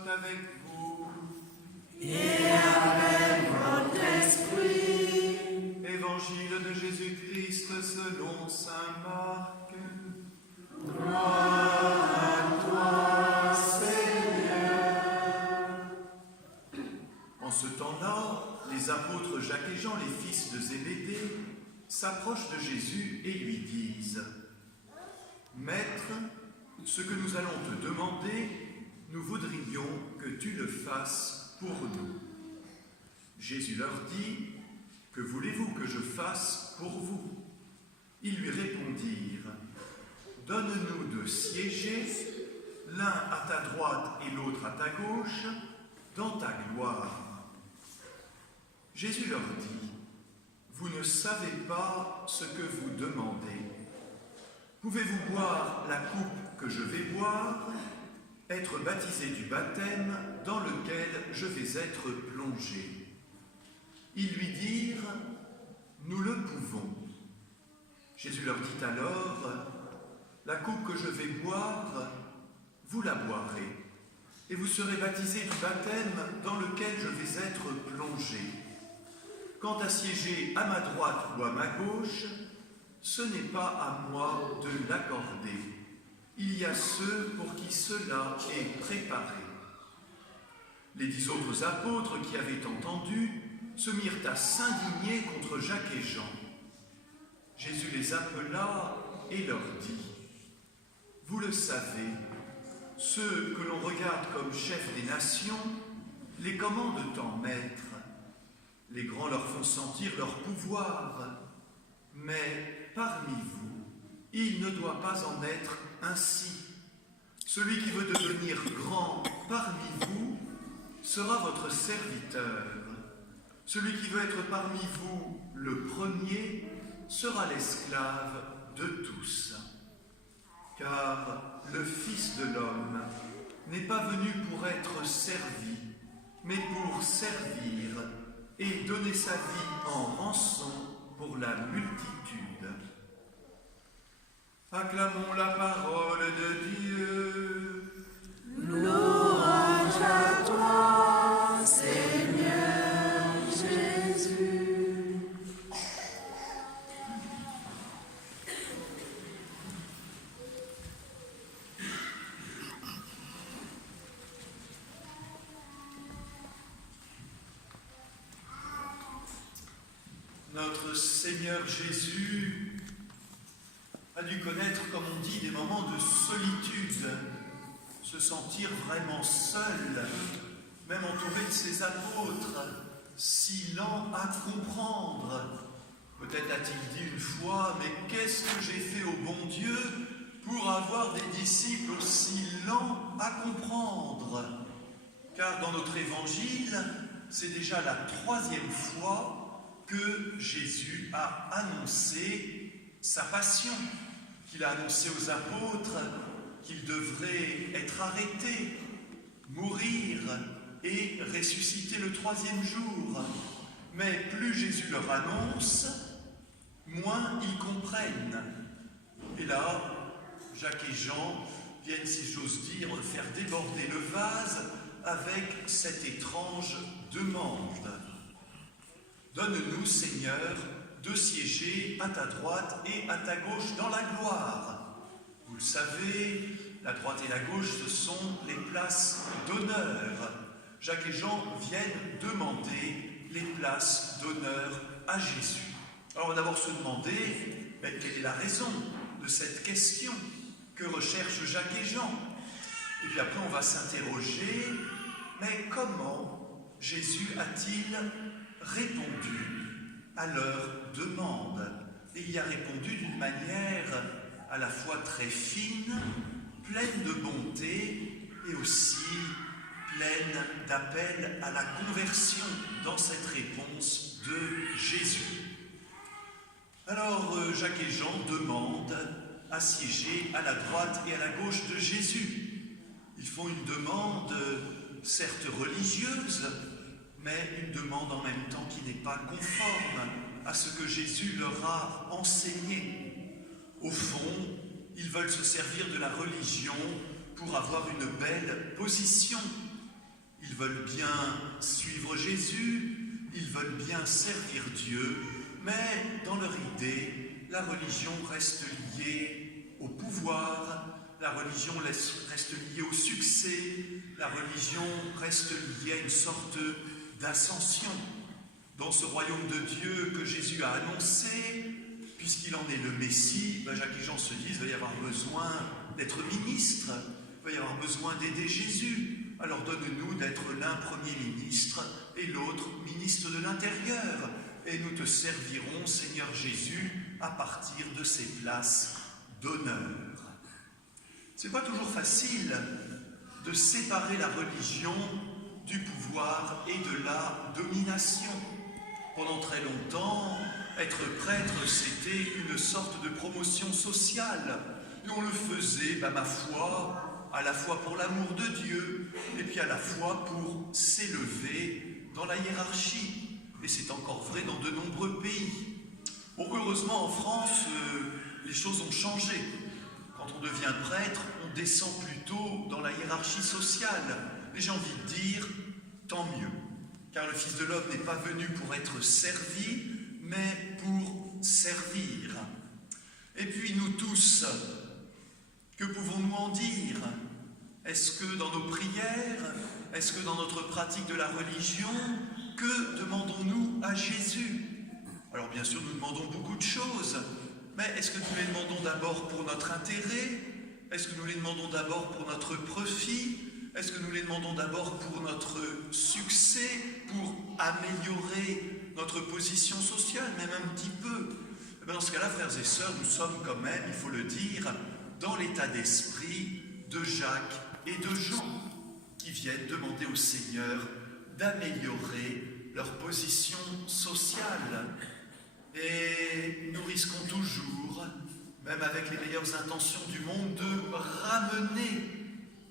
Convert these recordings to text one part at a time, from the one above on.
soit avec vous. Et avec votre esprit. Évangile de Jésus-Christ selon saint Marc. Gloire à toi, Seigneur. En ce temps-là, les apôtres Jacques et Jean, les fils de Zébédée, s'approchent de Jésus et lui disent : Maître, ce que nous allons te demander, nous voudrions que tu le fasses pour nous. Jésus leur dit : Que voulez-vous que je fasse pour vous ? Ils lui répondirent : Donne-nous de siéger, l'un à ta droite et l'autre à ta gauche, dans ta gloire. Jésus leur dit : Vous ne savez pas ce que vous demandez. Pouvez-vous boire la coupe que je vais boire, être baptisé du baptême dans lequel je vais être plongé ? Ils lui dirent : Nous le pouvons. Jésus leur dit alors : La coupe que je vais boire, vous la boirez, et vous serez baptisés du baptême dans lequel je vais être plongé. Quant à siéger à ma droite ou à ma gauche, ce n'est pas à moi de l'accorder. Il y a ceux pour qui cela est préparé. Les 10 autres apôtres qui avaient entendu se mirent à s'indigner contre Jacques et Jean. Jésus les appela et leur dit : Vous le savez, ceux que l'on regarde comme chefs des nations les commandent en maître. Les grands leur font sentir leur pouvoir, mais parmi vous, il ne doit pas en être ainsi. Celui qui veut devenir grand parmi vous sera votre serviteur. Celui qui veut être parmi vous le premier sera l'esclave de tous. Car le Fils de l'homme n'est pas venu pour être servi, mais pour servir et donner sa vie en rançon pour la multitude. Acclamons la parole de Dieu. Louange à toi, Seigneur Jésus. Notre Seigneur Jésus a dû connaître, comme on dit, des moments de solitude, se sentir vraiment seul, même entouré de ses apôtres, si lents à comprendre. Peut-être a-t-il dit une fois : Mais qu'est-ce que j'ai fait au bon Dieu pour avoir des disciples aussi lents à comprendre ? Car dans notre évangile, c'est déjà la 3e fois que Jésus a annoncé sa passion, qu'il a annoncé aux apôtres qu'il devrait être arrêté, mourir et ressusciter le 3e jour. Mais plus Jésus leur annonce, moins ils comprennent. Et là, Jacques et Jean viennent, si j'ose dire, faire déborder le vase avec cette étrange demande. Donne-nous, Seigneur, de siéger à ta droite et à ta gauche dans la gloire. Vous le savez, la droite et la gauche, ce sont les places d'honneur. Jacques et Jean viennent demander les places d'honneur à Jésus. Alors on va d'abord se demander quelle est la raison de cette question que recherchent Jacques et Jean. Et puis après on va s'interroger, mais comment Jésus a-t-il répondu à leur demande? Et il y a répondu d'une manière à la fois très fine, pleine de bonté et aussi pleine d'appel à la conversion dans cette réponse de Jésus. Alors Jacques et Jean demandent à siéger à la droite et à la gauche de Jésus. Ils font une demande certes religieuse, mais une demande en même temps qui n'est pas conforme à ce que Jésus leur a enseigné. Au fond, ils veulent se servir de la religion pour avoir une belle position, veulent bien suivre Jésus, ils veulent bien servir Dieu, mais dans leur idée, la religion reste liée au pouvoir, la religion reste liée au succès, la religion reste liée à une sorte d'ascension. Dans ce royaume de Dieu que Jésus a annoncé, puisqu'il en est le Messie, Jacques et Jean se disent qu'il va y avoir besoin d'être ministre, il va y avoir besoin d'aider Jésus. Alors donne-nous d'être l'un premier ministre et l'autre ministre de l'Intérieur, et nous te servirons, Seigneur Jésus, à partir de ces places d'honneur. C'est pas toujours facile de séparer la religion du pouvoir et de la domination. Pendant très longtemps, être prêtre, c'était une sorte de promotion sociale. Et on le faisait, ma foi, à la fois pour l'amour de Dieu, et puis à la fois pour s'élever dans la hiérarchie. Et c'est encore vrai dans de nombreux pays. Bon, heureusement, en France, les choses ont changé. Quand on devient prêtre, on descend plutôt dans la hiérarchie sociale. Et j'ai envie de dire, tant mieux. Car le Fils de l'homme n'est pas venu pour être servi, mais pour servir. Et puis nous tous, que pouvons-nous en dire? Est-ce que dans nos prières, est-ce que dans notre pratique de la religion, que demandons-nous à Jésus? Alors bien sûr, nous demandons beaucoup de choses, mais est-ce que nous les demandons d'abord pour notre intérêt? Est-ce que nous les demandons d'abord pour notre profit? Est-ce que nous les demandons d'abord pour notre succès, pour améliorer notre position sociale, même un petit peu? Dans ce cas-là, frères et sœurs, nous sommes quand même, il faut le dire, dans l'état d'esprit de Jacques et de Jean, qui viennent demander au Seigneur d'améliorer leur position sociale. Et nous risquons toujours, même avec les meilleures intentions du monde, de ramener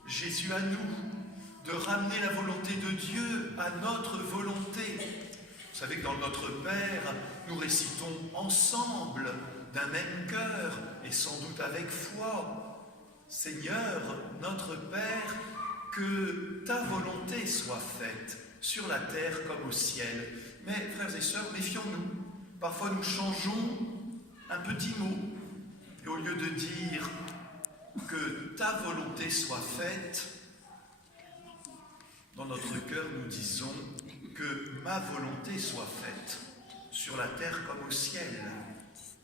Jésus à nous, de ramener la volonté de Dieu à notre volonté. Vous savez que dans Notre Père, nous récitons ensemble d'un même cœur et sans doute avec foi. Seigneur, notre Père, que ta volonté soit faite sur la terre comme au ciel. Mais frères et sœurs, méfions-nous. Parfois nous changeons un petit mot et au lieu de dire que ta volonté soit faite, dans notre cœur nous disons que ma volonté soit faite sur la terre comme au ciel.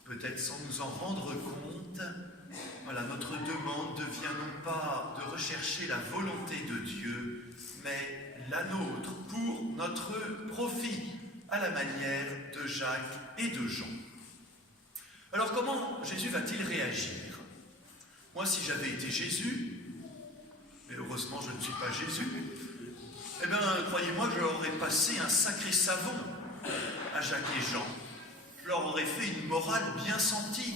Peut-être sans nous en rendre compte, voilà, notre demande devient non pas de rechercher la volonté de Dieu, mais la nôtre pour notre profit, à la manière de Jacques et de Jean. Alors comment Jésus va-t-il réagir? Moi, si j'avais été Jésus, mais heureusement je ne suis pas Jésus, eh bien, croyez-moi, je leur aurais passé un sacré savon à Jacques et Jean. Je leur aurais fait une morale bien sentie.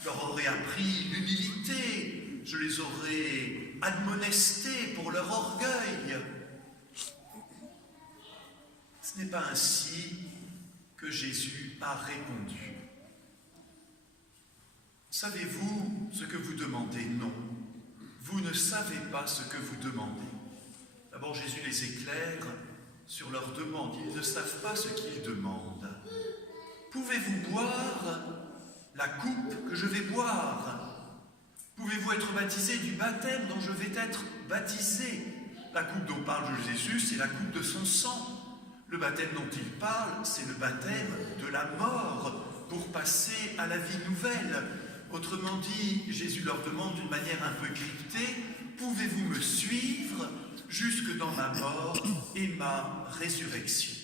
Je leur aurais appris l'humilité. Je les aurais admonestés pour leur orgueil. Ce n'est pas ainsi que Jésus a répondu. Savez-vous ce que vous demandez? Non. Vous ne savez pas ce que vous demandez. D'abord, Jésus les éclaire sur leur demande. Ils ne savent pas ce qu'ils demandent. Pouvez-vous boire la coupe que je vais boire? Pouvez-vous être baptisé du baptême dont je vais être baptisé? La coupe dont parle Jésus, c'est la coupe de son sang. Le baptême dont il parle, c'est le baptême de la mort pour passer à la vie nouvelle. Autrement dit, Jésus leur demande d'une manière un peu cryptée, pouvez-vous me suivre jusque dans ma mort et ma résurrection?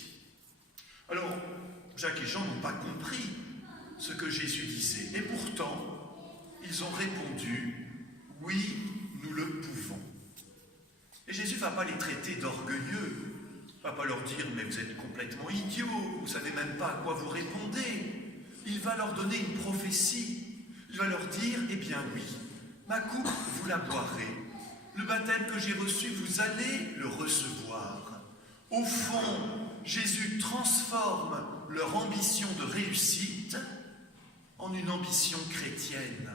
Alors, Jacques et Jean n'ont pas compris ce que Jésus disait. Et pourtant, ils ont répondu, oui, nous le pouvons. Et Jésus ne va pas les traiter d'orgueilleux. Il ne va pas leur dire, mais vous êtes complètement idiots, vous ne savez même pas à quoi vous répondez. Il va leur donner une prophétie. Il va leur dire, eh bien oui, ma coupe, vous la boirez. Le baptême que j'ai reçu, vous allez le recevoir. Au fond, Jésus transforme leur ambition de réussite en une ambition chrétienne.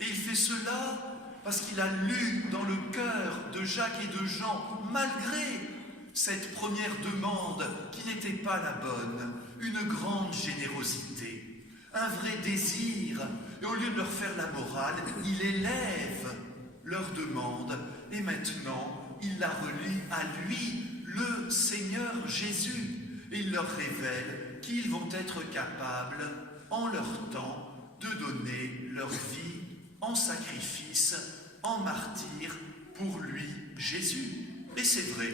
Et il fait cela parce qu'il a lu dans le cœur de Jacques et de Jean, malgré cette première demande qui n'était pas la bonne, une grande générosité, un vrai désir, et au lieu de leur faire la morale, il élève leur demande, et maintenant il la relie à lui, le Seigneur Jésus, et il leur révèle qu'ils vont être capables, en leur temps, de donner leur vie en sacrifice, en martyr pour lui, Jésus. Et c'est vrai,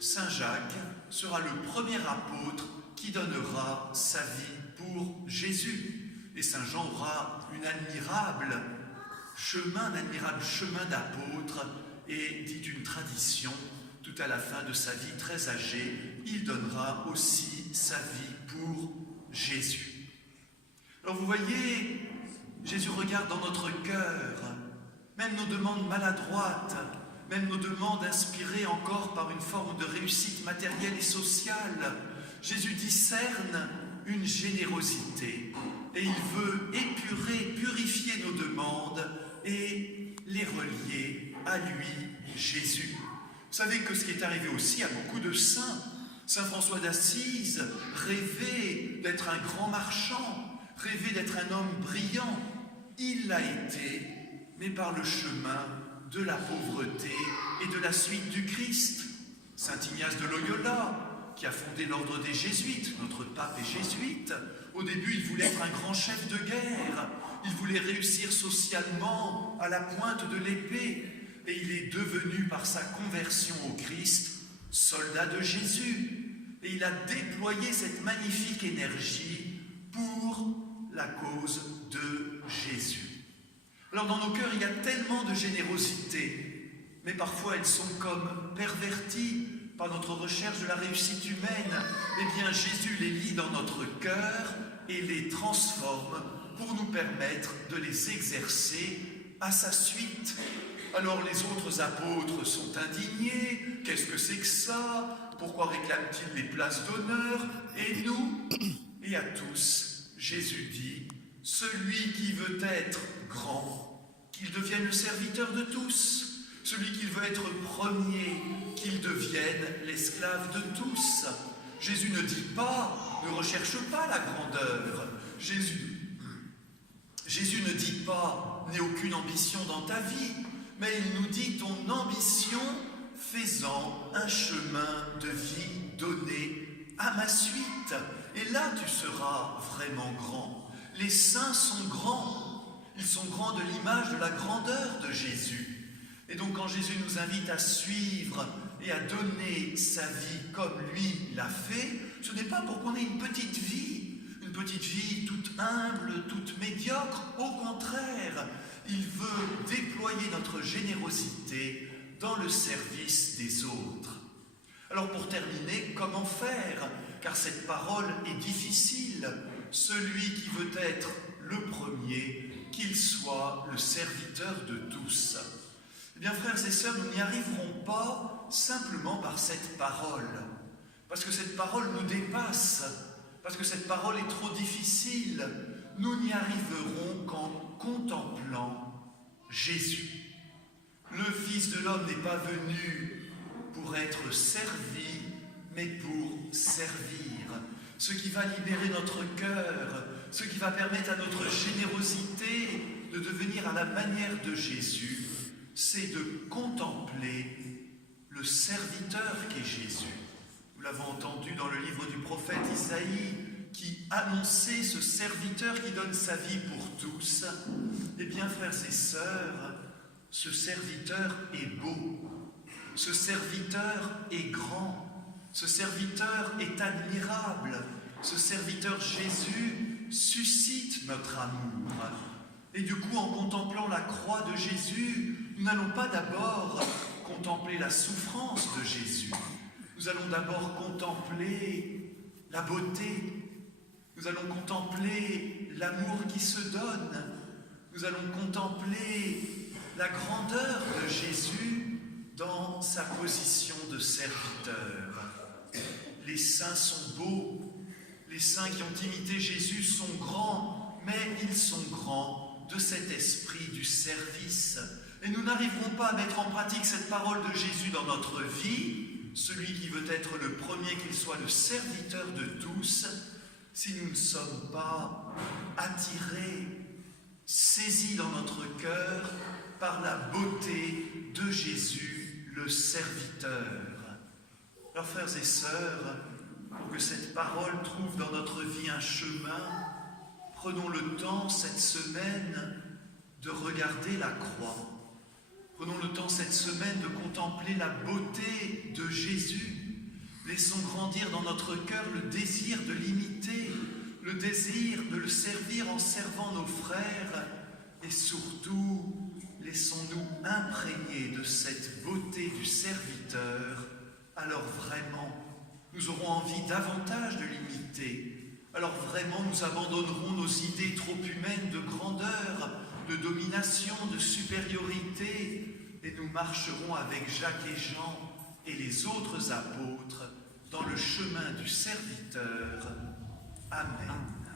Saint Jacques sera le premier apôtre qui donnera sa vie pour Jésus. Et Saint Jean aura un admirable chemin d'apôtre, et dit une tradition, tout à la fin de sa vie très âgée, il donnera aussi sa vie pour Jésus. Alors vous voyez, Jésus regarde dans notre cœur, même nos demandes maladroites, même nos demandes inspirées encore par une forme de réussite matérielle et sociale. Jésus discerne une générosité et il veut épurer, purifier nos demandes et les relier à lui, Jésus. Vous savez que ce qui est arrivé aussi à beaucoup de saints, Saint François d'Assise rêvait d'être un grand marchand, rêvait d'être un homme brillant. Il l'a été, mais par le chemin de la pauvreté et de la suite du Christ. Saint Ignace de Loyola, qui a fondé l'ordre des Jésuites, notre pape est jésuite, au début il voulait être un grand chef de guerre, il voulait réussir socialement à la pointe de l'épée, et il est devenu par sa conversion au Christ soldat de Jésus, et il a déployé cette magnifique énergie pour la cause de Jésus. Alors dans nos cœurs, il y a tellement de générosité, mais parfois elles sont comme perverties par notre recherche de la réussite humaine. Eh bien, Jésus les lie dans notre cœur et les transforme pour nous permettre de les exercer à sa suite. Alors les autres apôtres sont indignés. Qu'est-ce que c'est que ça? Pourquoi réclament-ils les places d'honneur? Et nous, et à tous, Jésus dit, celui qui veut être grand, qu'il devienne le serviteur de tous. Celui qui veut être premier, qu'il devienne l'esclave de tous. Jésus ne dit pas, ne recherche pas la grandeur. Jésus ne dit pas, n'aie aucune ambition dans ta vie, mais il nous dit ton ambition faisant un chemin de vie donné à ma suite. Et là, tu seras vraiment grand. Les saints sont grands. Ils sont grands de l'image de la grandeur de Jésus. Et donc quand Jésus nous invite à suivre et à donner sa vie comme lui l'a fait, ce n'est pas pour qu'on ait une petite vie toute humble, toute médiocre. Au contraire, il veut déployer notre générosité dans le service des autres. Alors pour terminer, comment faire? Car cette parole est difficile. Celui qui veut être le premier, qu'il soit le serviteur de tous. Eh bien, frères et sœurs, nous n'y arriverons pas simplement par cette parole, parce que cette parole nous dépasse, parce que cette parole est trop difficile. Nous n'y arriverons qu'en contemplant Jésus. Le Fils de l'homme n'est pas venu pour être servi, mais pour servir. Ce qui va libérer notre cœur, ce qui va permettre à notre générosité de devenir à la manière de Jésus, c'est de contempler le serviteur qu'est Jésus. Nous l'avons entendu dans le livre du prophète Isaïe, qui annonçait ce serviteur qui donne sa vie pour tous. Eh bien, frères et sœurs, ce serviteur est beau, ce serviteur est grand, ce serviteur est admirable, ce serviteur Jésus suscite notre amour. Et du coup, en contemplant la croix de Jésus, nous n'allons pas d'abord contempler la souffrance de Jésus. Nous allons d'abord contempler la beauté. Nous allons contempler l'amour qui se donne. Nous allons contempler la grandeur de Jésus dans sa position de serviteur. Les saints sont beaux. Les saints qui ont imité Jésus sont grands, mais ils sont grands de cet esprit du service, et nous n'arriverons pas à mettre en pratique cette parole de Jésus dans notre vie, celui qui veut être le premier, qu'il soit le serviteur de tous, si nous ne sommes pas attirés, saisis dans notre cœur par la beauté de Jésus, le serviteur. Alors, frères et sœurs, pour que cette parole trouve dans notre vie un chemin, prenons le temps cette semaine de regarder la croix. Prenons le temps cette semaine de contempler la beauté de Jésus. Laissons grandir dans notre cœur le désir de l'imiter, le désir de le servir en servant nos frères, et surtout, laissons-nous imprégner de cette beauté du serviteur. Alors vraiment, nous aurons envie davantage de l'imiter. Alors vraiment, nous abandonnerons nos idées trop humaines de grandeur, de domination, de supériorité, et nous marcherons avec Jacques et Jean et les autres apôtres dans le chemin du serviteur. Amen.